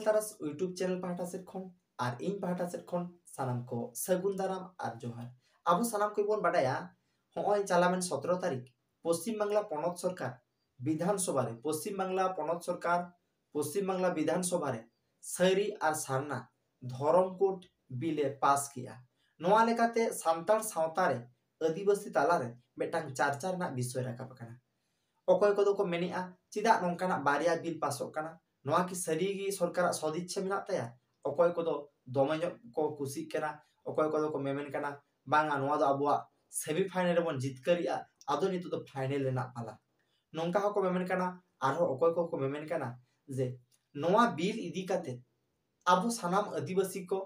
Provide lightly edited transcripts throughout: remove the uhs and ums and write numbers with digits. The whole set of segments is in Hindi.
मार्शल तारस यूट्यूब चैनल पाहटा सेट खन और इन पाहटा सेट खन सानाम को सगुन दाराम और जोहार। अब सानाम को बन बाडाया होय चालामेन 17 तारीख पश्चिम बांगला पनत सरकार विधानसभा रे पश्चिम बांगला पनत सरकार पश्चिम बांगला विधानसभा रे सरी और सारना धरम कोड बिले पास किया। नोआ लेकाते सान्तार सावता रे आदिवासी तालारे मेटांग चार्चा रना विषय राकाब काना। अकय कोदो को मेनिआ चिदा नोंकाना बारिया बिल पासोक काना नोआ की सरीगी सरकार सदिच्छा मेना ताया। अकय कोदो दमेज को कुसी कना अकय कोदो को मेमेन कना बांगा नोआ दो अबुआ सेमी फाइनल रे बन जितकरिया आदो नितो दो फाइनल रेना पाला नोंका हको मेमेन कना आरो अकय को मेमेन कना जे नोआ बिल इदी काते आबो सानाम आदिवासी को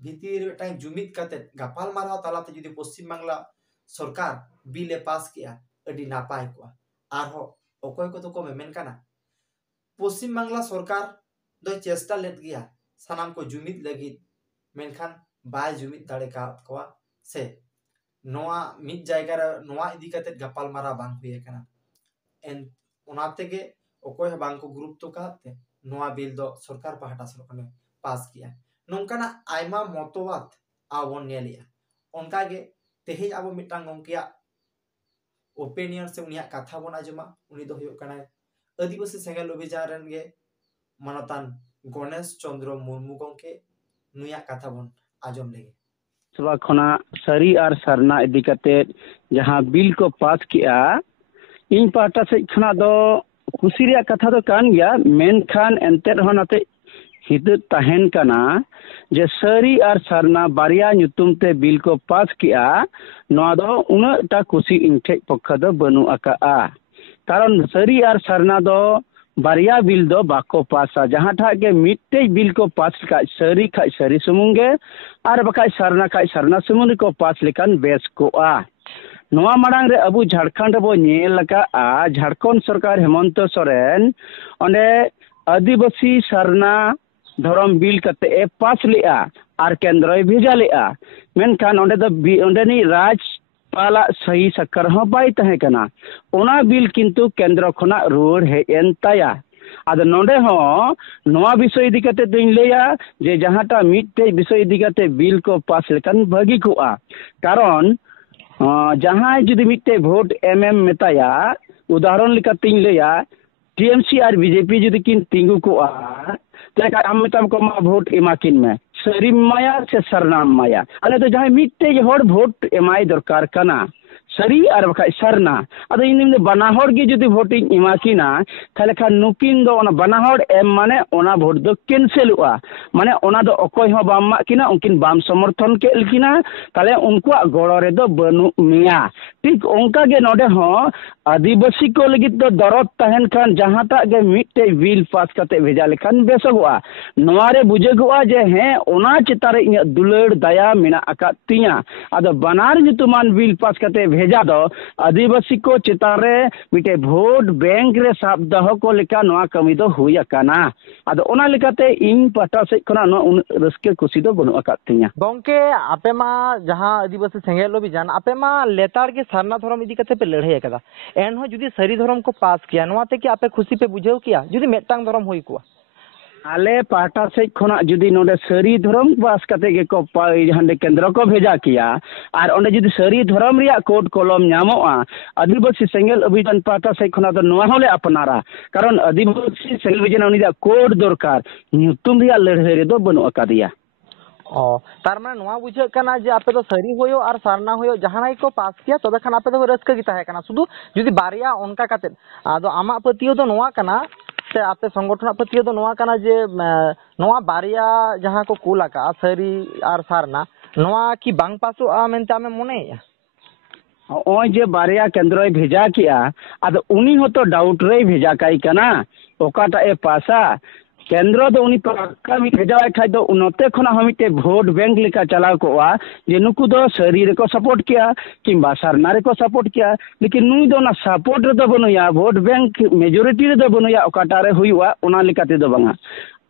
भितिर मेटांग जुमिद काते गापाल मारहाव तालाते जुदी पश्चिम बांगला सरकार बिले पास किया अडी नापाय को आरो अकय कोदो को मेमेन कना पश्चिम बांगला सरकार दो चेष्टा लेत गया सानाम को जुमिद लगित मेनखान बाय जुमिद दाड़े का से नोआ मिद जायगा रे नोआ इदी काते गापाल मारा बांग हुए कना एन ओनातेगे अकय बांग को ग्रुप तो कहते नोआ बिल दो सरकार पाहटा सरकार पास किया नोंकाना आयमा मतवाद आबो नेलिया ओनकागे तेहे आबो मिटांग गोंकिया ओपिनियन से उनिया कथा बन आजमा उनी दो हुयो कना आदिवासी सेंगेल अभियान रन गे मानतान गणेश चंद्र मुर्मू गोंके नुया कथा बन आजम लेगे सभा खना सरी और सरना इदी कते जहां बिल को पास किया इन पाटा से खना दो खुशी रे कथा दो कान गया मेनखान एंते रहनाते हिद तहन कना जे सरी और सरना बारिया नुतुम ते बिल को पास किया नोआ दो उनटा खुशी इनठे पक्ष दो बनु आका कारण सरी और सरना दो बारिया बिल दो बाको पासा जहां ठा के मिट्टे बिल को पास का सरी खाई सरी सुमुंगे और बकाय सरना खाई सरना सुमुंग को पास लेकान बेस को नोआ मांग रे अबु झारखंड बो नेल लका झारखंड सरकार हेमंत सोरेन ओंडे आदिवासी सरना धरम बिल कते ए पास लिया और केंद्र भेजा लिया मेनखान ओंडे दो ओंडेनी राज पाला सही सकर हो बाई तहे कना ओना बिल किंतु केंद्र खना रुआर हेन ताया आद नोंडे हो नोआ विषय इदी कते दुइन लेया जे जहांटा मिटते विषय इदी कते बिल को पास लेकन भागी कोआ कारण जहां जुदी मिटते वोट एमएम मेताया उदाहरण लेकातिन लेया टीएमसी और बीजेपी जुदी किन तिंगु कोआ तलेका आम मेताम को मा वोट एमाकिन में सरी माया से सरनाम माया अले तो जहां मिटते होड़ वोट एमाई दरकार कना सरी और बखाय सरना अद इन बनाहर गे जुदी वोटिंग एमाकिना ताले खा नुकिन दो ओना बनाहर एम माने ओना वोट दो कैंसिलुआ माने ओना दो अकय हो बाम माकिना उनकिन बाम समर्थन के लकिना ताले उनकुआ गड़ो रे दो बनु मिया ठीक ओंका गे नोडे हो आदिवासी को लगित दो दरद तहन खान जहांटा गे मिटते बिल पास कते भेजा लेखान बेसगुआ नोआरे बुझेगुआ जे हे ओना चितारे इन दुलड़ दया मेना आका तिया आदो बनार जुतुमान बिल पास कते भेजा दो आदिवासी को चितारे मिटे वोट बैंक रे साब दहो को लेका नोआ कमी दो हुया काना आदो ओना लेकाते इन पाटा से खना नो उन रस्के खुशी दो बनु आका तिया गोंके आपे मा जहां आदिवासी सेंगेलो भी जान आपे मा लेतार के सरना धरम इदी कते पे लड़ाई कदा एन हो जुदी सरी धरम को पास किया नोआते कि आपे खुशी पे बुझेव किया जुदी मेटांग धरम होई कुआ आले पाटा से खना जुदी नोडे सरी धरम पास कते के को हंडे केंद्र को भेजा किया और ओंडे जुदी सरी धरम रिया कोड कलम नामोआ आदिवासी सेंगेल अभियान पाटा से खना तो नोआ होले अपनारा कारण आदिवासी सेंगेल अभियान उनी दा कोड दरकार नुतुम रिया लड़ाई रे दो बनु अकादिया तार माने नोआ बुझे कना जे आपे तो सरी होयो और सरना होयो जहानाई को पास किया तबे खान आपे तो रस्क गी ताहे कना सुदु जुदी बारिया उनका काते आदो आमा पतियो तो नोआ कना से आपे संगठन पतियो तो नोआ कना जे नोआ बारिया जहां को कुला का सरी और सरना नोआ की बांग पासो आ मेनते आमे मोनेया ओय जे बारिया केंद्र भेजा किया आदो उनी हो तो डाउट रे भेजा काई कना ओकाटा ए पासा केंद्र दो उनी पक्का मी भेजा खाय दो उनते खना हमिते वोट बैंक लेका चलाव कोआ जे नुकु दो सरी रे को सपोर्ट किया किंबा सरना रे को सपोर्ट किया लेकिन नुई दो ना सपोर्ट रे दो बनुया वोट बैंक मेजॉरिटी रे दो बनुया ओकाटा रे हुआ ओना लेकाते दो बांगा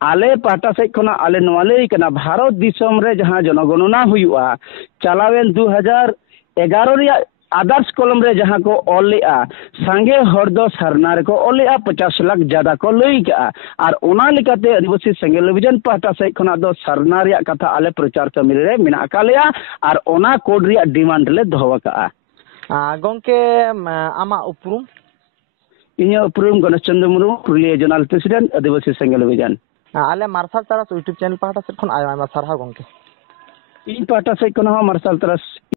आले पाटा से खना आले नोआले कना भारत दिसम रे जहां जनगणना हुआ चलावेन 2011 रिया आदर्श कलम रे जहां को ऑलेआ सांगे हर दो सरना रे को ऑलेआ 50 लाख ज्यादा को लई का और ओना लेकाते आदिवासी सेंगेल अभियान पाहटा से खना दो सरना रे कथा आले प्रचार कमी रे मिना कालेया और ओना कोड रे डिमांड ले दोवा का गोंके आमा उपरुम इन्या उपरुम गणेश चंद्र मुर्मू पुरुलिया जनरल प्रेसिडेंट आदिवासी सेंगेल अभियान आले मार्शल तारास यूट्यूब चैनल पाहटा से खन आयमा सारहा गोंके इन पाहटा से खना मार्शल तारास